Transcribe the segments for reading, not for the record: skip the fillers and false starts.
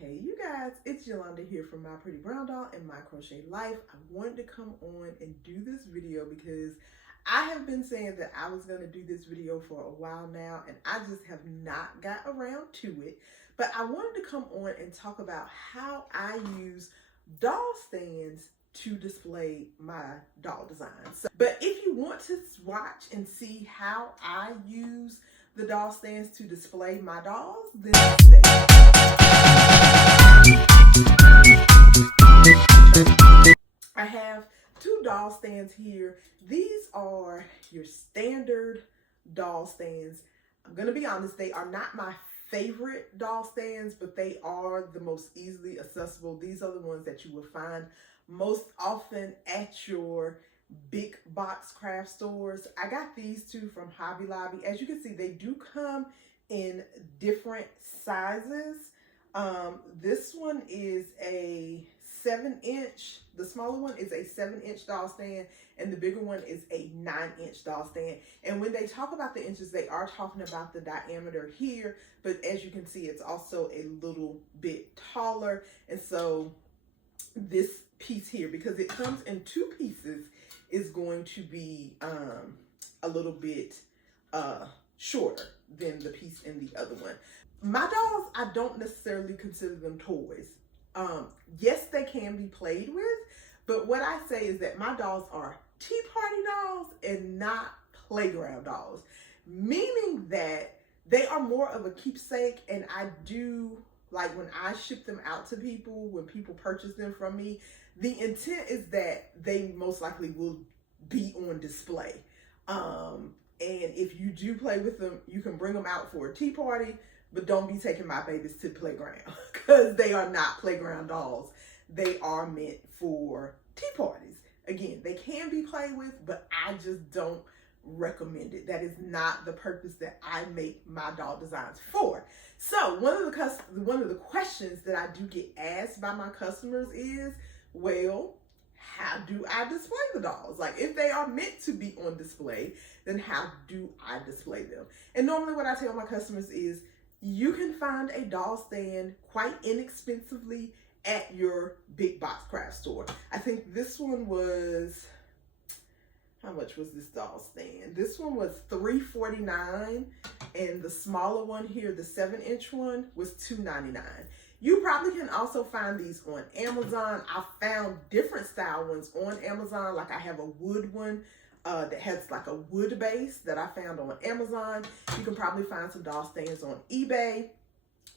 Hey you guys, it's Yolanda here from My Pretty Brown Doll and My Crochet Life. I wanted to come on and do this video because I have been saying that I was going to do this video for a while now and I just have not got around to it. But I wanted to come on and talk about how I use doll stands to display my doll designs. But if you want to watch and see how I use the doll stands to display my dolls, then stay. I have two doll stands here. These are your standard doll stands. I'm gonna be honest, they are not my favorite doll stands, but they are the most easily accessible. These are the ones that you will find most often at your big box craft stores. I got these two from Hobby Lobby. As you can see, they do come in different sizes. This one is a 7-inch. The smaller one is a 7-inch doll stand, and the bigger one is a 9-inch doll stand. And when they talk about the inches, they are talking about the diameter here, but as you can see, it's also a little bit taller. And so this piece here, because it comes in two pieces, is going to be a little bit shorter than the piece in the other one. My dolls, I don't necessarily consider them toys. Yes, they can be played with, but what I say is that my dolls are tea party dolls and not playground dolls, meaning that they are more of a keepsake. And I do, like, when I ship them out to people, when people purchase them from me, the intent is that they most likely will be on display. And if you do play with them, you can bring them out for a tea party, but don't be taking my babies to the playground because they are not playground dolls. They are meant for tea parties. Again, they can be played with, but I just don't recommend it. That is not the purpose that I make my doll designs for. So one of the questions that I do get asked by my customers is, well, how do I display the dolls? Like, if they are meant to be on display, then how do I display them? And normally what I tell my customers is, you can find a doll stand quite inexpensively at your big box craft store. I think this one was, how much was this doll stand? This one was $3.49, and the smaller one here, the 7-inch one, was $2.99. You probably can also find these on Amazon. I found different style ones on Amazon. Like, I have a wood one that has like a wood base that I found on Amazon. You can probably find some doll stands on eBay.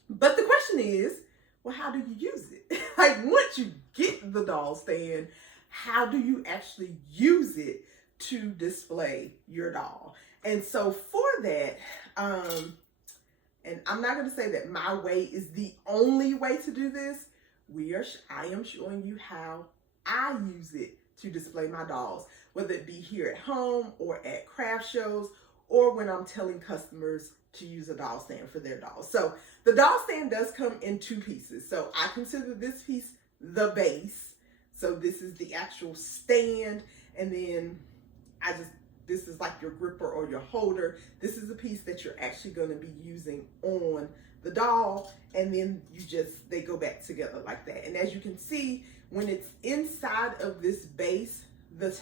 But the question is, well, how do you use it? Like, once you get the doll stand, how do you actually use it to display your doll? And so for that, and I'm not going to say that my way is the only way to do this. I am showing you how I use it to display my dolls, whether it be here at home or at craft shows, or when I'm telling customers to use a doll stand for their dolls. So the doll stand does come in two pieces. So I consider this piece the base. So this is the actual stand, and then this is like your gripper or your holder. This is a piece that you're actually going to be using on the doll, and then they go back together like that. And as you can see, when it's inside of this base, this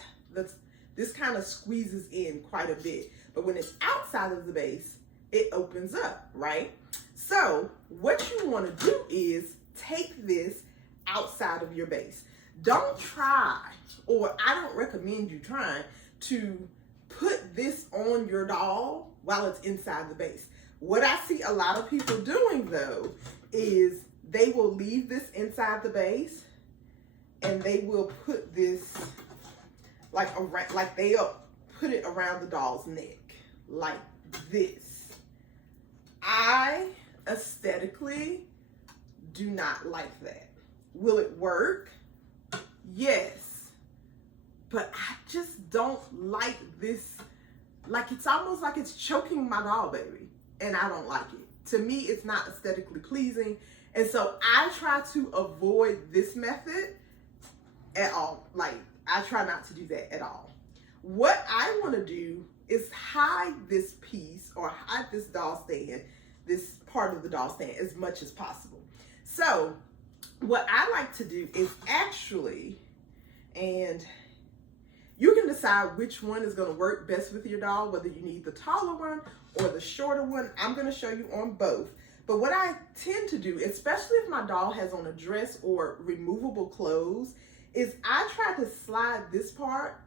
kind of squeezes in quite a bit. But when it's outside of the base, it opens up, right? So what you want to do is take this outside of your base. Don't try, or I don't recommend you trying to put this on your doll while it's inside the base. What I see a lot of people doing, though, is they will leave this inside the base and they will put this they'll put it around the doll's neck like this. I aesthetically do not like that. Will it work? Yes. But I just don't like this. Like, it's almost like it's choking my doll baby, and I don't like it. To me, it's not aesthetically pleasing. And so I try to avoid this method at all. Like, I try not to do that at all. What I want to do is hide this piece, or hide this doll stand, this part of the doll stand, as much as possible. So what I like to do is actually, and you can decide which one is going to work best with your doll, whether you need the taller one or the shorter one. I'm going to show you on both. But what I tend to do, especially if my doll has on a dress or removable clothes, is I try to slide this part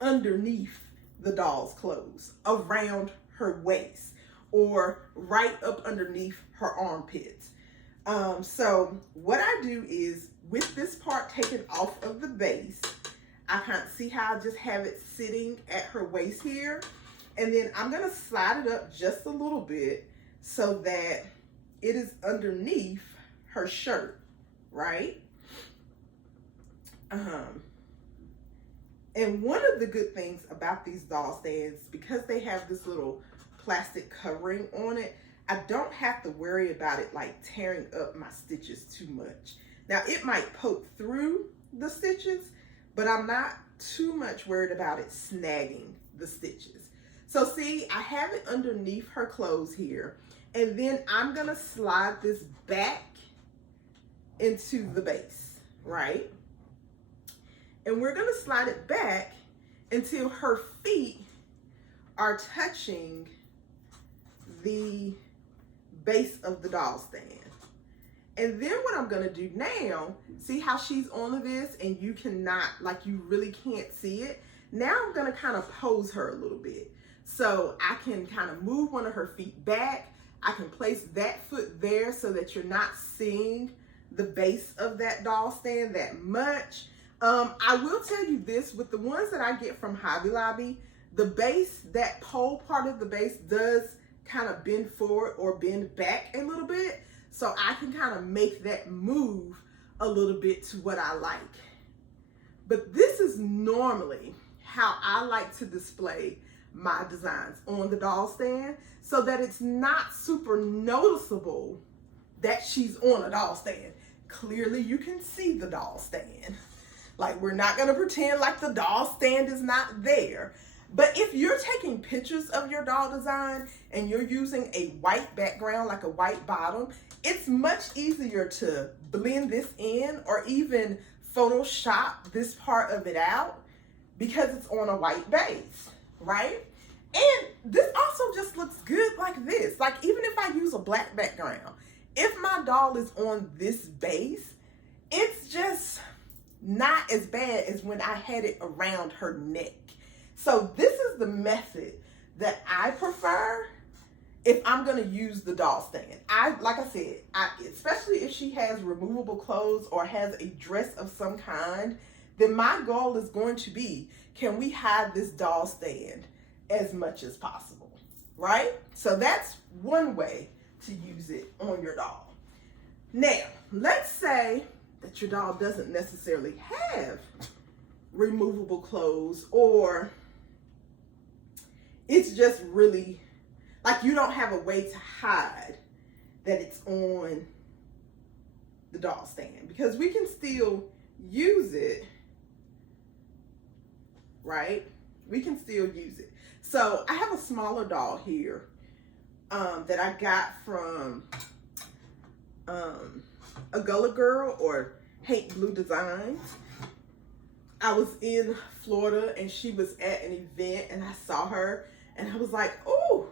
underneath the doll's clothes, around her waist, or right up underneath her armpits. So what I do is, with this part taken off of the base, I can't see how I just have it sitting at her waist here. And then I'm going to slide it up just a little bit so that it is underneath her shirt, right? And one of the good things about these doll stands, because they have this little plastic covering on it, I don't have to worry about it like tearing up my stitches too much. Now it might poke through the stitches, but I'm not too much worried about it snagging the stitches. So see, I have it underneath her clothes here, and then I'm gonna slide this back into the base, right? And we're gonna slide it back until her feet are touching the base of the doll stand. And then what I'm gonna do now, see how she's on this and you cannot, like you really can't see it? Now I'm gonna kind of pose her a little bit. So I can kind of move one of her feet back. I can place that foot there so that you're not seeing the base of that doll stand that much. I will tell you this, with the ones that I get from Hobby Lobby, the base, that pole part of the base does kind of bend forward or bend back a little bit. So I can kind of make that move a little bit to what I like. But this is normally how I like to display my designs on the doll stand, so that it's not super noticeable that she's on a doll stand. Clearly you can see the doll stand. Like, we're not gonna pretend like the doll stand is not there. But if you're taking pictures of your doll design and you're using a white background, like a white bottom, it's much easier to blend this in or even Photoshop this part of it out because it's on a white base, right? And this also just looks good like this. Like, even if I use a black background, if my doll is on this base, it's just not as bad as when I had it around her neck. So this is the method that I prefer if I'm gonna use the doll stand. Like I said, especially if she has removable clothes or has a dress of some kind, then my goal is going to be, can we hide this doll stand as much as possible, right? So that's one way to use it on your doll. Now, let's say that your doll doesn't necessarily have removable clothes, or it's just really, like, you don't have a way to hide that it's on the doll stand, because we can still use it, right? We can still use it. So I have a smaller doll here that I got from a Gullah Girl or Hate Blue Designs. I was in Florida and she was at an event and I saw her and I was like, oh,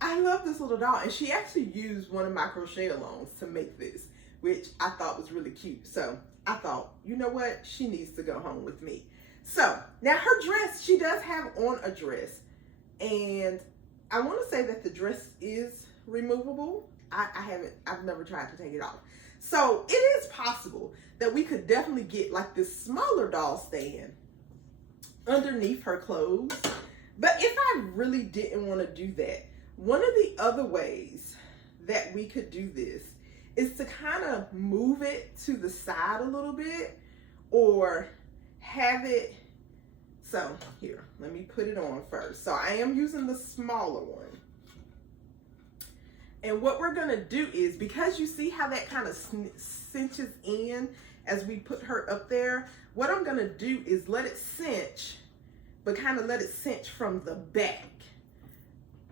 I love this little doll. And she actually used one of my crochet alongs to make this, which I thought was really cute. So I thought, you know what? She needs to go home with me. So now her dress, she does have on a dress, and I want to say that the dress is removable. I've never tried to take it off. So it is possible that we could definitely get like this smaller doll stand underneath her clothes. But if I really didn't want to do that, one of the other ways that we could do this is to kind of move it to the side a little bit, or have it, so here, let me put it on first. So I am using the smaller one. And what we're gonna do is, because you see how that kind of cinches in as we put her up there, what I'm gonna do is let it cinch, but kind of let it cinch from the back.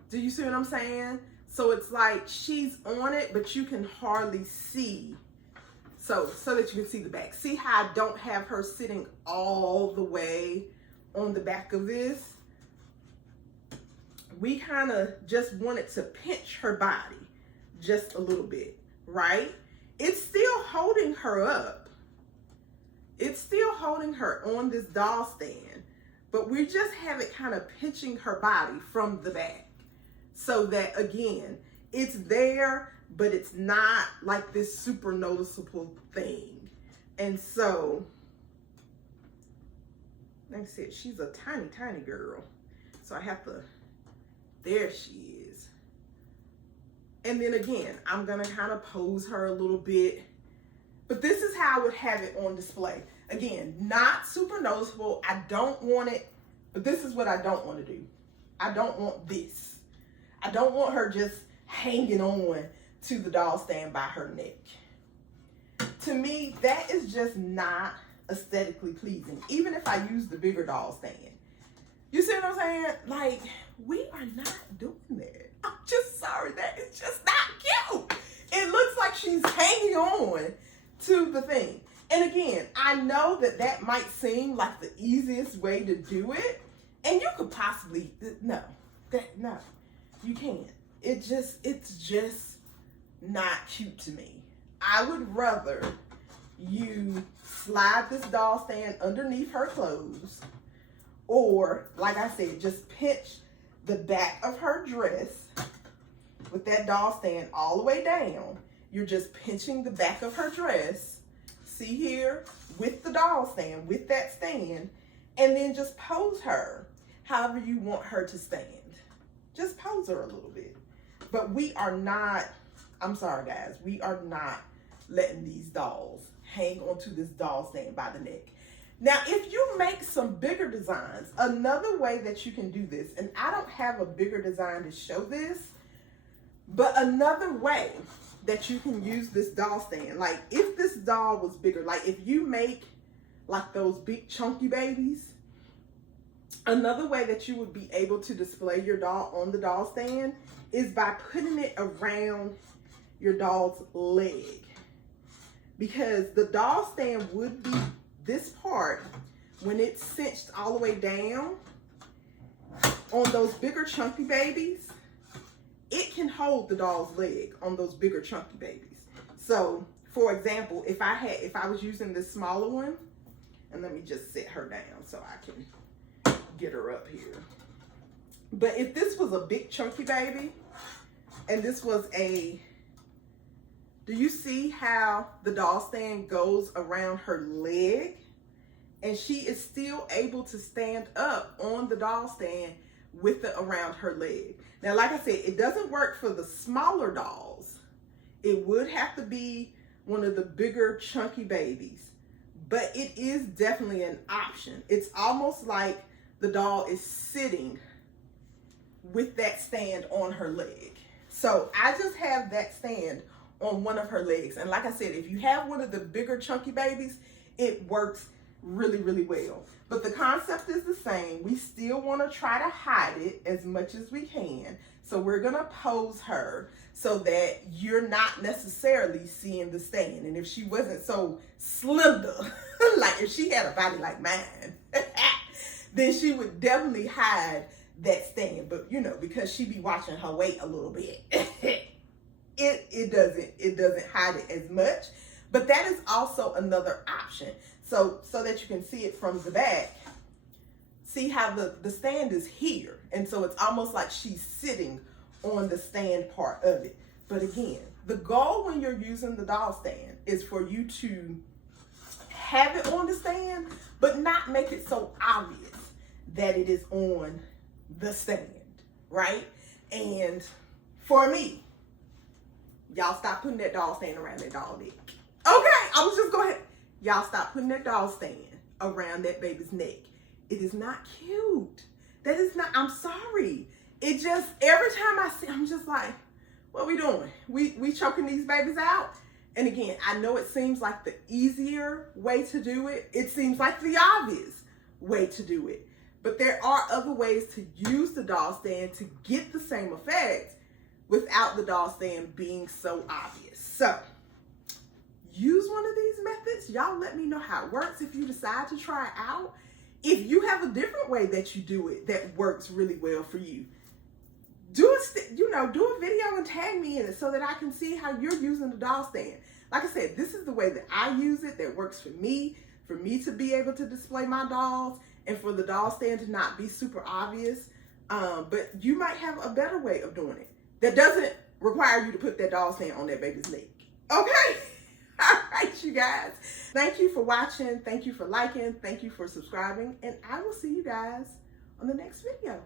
Do you see what I'm saying? So it's like she's on it, but you can hardly see. So that you can see the back. See how I don't have her sitting all the way on the back of this? We kind of just wanted to pinch her body just a little bit, right? It's still holding her up. It's still holding her on this doll stand, but we just have it kind of pinching her body from the back so that, again, it's there, but it's not like this super noticeable thing. And so, like I said, she's a tiny, tiny girl. So I have to, there she is. And then again, I'm gonna kind of pose her a little bit, but this is how I would have it on display. Again, not super noticeable. I don't want it, but this is what I don't want to do. I don't want this. I don't want her just hanging on to the doll stand by her neck. To me, that is just not aesthetically pleasing, even if I use the bigger doll stand. You see what I'm saying? Like, we are not doing that. I'm just sorry, that is just not cute. It looks like she's hanging on to the thing. And again, I know that that might seem like the easiest way to do it, and you could possibly, no, you can't. It's just not cute to me. I would rather you slide this doll stand underneath her clothes, or like I said, just pinch the back of her dress with that doll stand all the way down. You're just pinching the back of her dress, see here, with the doll stand, with that stand, and then just pose her however you want her to stand. Just pose her a little bit. But we are not, I'm sorry guys, we are not letting these dolls hang onto this doll stand by the neck. Now, if you make some bigger designs, another way that you can do this, and I don't have a bigger design to show this, but another way that you can use this doll stand, like if this doll was bigger, like if you make like those big chunky babies, another way that you would be able to display your doll on the doll stand is by putting it around your doll's leg. Because the doll stand would be this part, when it's cinched all the way down on those bigger chunky babies, it can hold the doll's leg on those bigger chunky babies. So for example, if I was using this smaller one, and let me just sit her down so I can get her up here. But if this was a big chunky baby, and this was a, do you see how the doll stand goes around her leg? And she is still able to stand up on the doll stand with it around her leg. Now, like I said, it doesn't work for the smaller dolls. It would have to be one of the bigger chunky babies, but it is definitely an option. It's almost like the doll is sitting with that stand on her leg. So I just have that stand on one of her legs. And like I said, if you have one of the bigger chunky babies, it works really, really well. But the concept is the same. We still want to try to hide it as much as we can. So we're going to pose her so that you're not necessarily seeing the stand. And if she wasn't so slender, like if she had a body like mine, then she would definitely hide that stand. But you know, because she be watching her weight a little bit, it doesn't hide it as much. But that is also another option. So that you can see it from the back. See how the stand is here. And so it's almost like she's sitting on the stand part of it. But again, the goal when you're using the doll stand is for you to have it on the stand, but not make it so obvious that it is on the stand, right? And for me, y'all stop putting that doll stand around that doll neck. Okay, I was just going ahead. Y'all stop putting that doll stand around that baby's neck. It is not cute. That is not, I'm sorry. It just, every time I see, I'm just like, what are we doing? We choking these babies out? And again, I know it seems like the easier way to do it. It seems like the obvious way to do it. But there are other ways to use the doll stand to get the same effect, without the doll stand being so obvious. So use one of these methods. Y'all let me know how it works if you decide to try it out. If you have a different way that you do it that works really well for you, do a video and tag me in it so that I can see how you're using the doll stand. Like I said, this is the way that I use it that works for me to be able to display my dolls and for the doll stand to not be super obvious. But you might have a better way of doing it that doesn't require you to put that doll stand on that baby's neck. Okay? All right, you guys. Thank you for watching. Thank you for liking. Thank you for subscribing. And I will see you guys on the next video.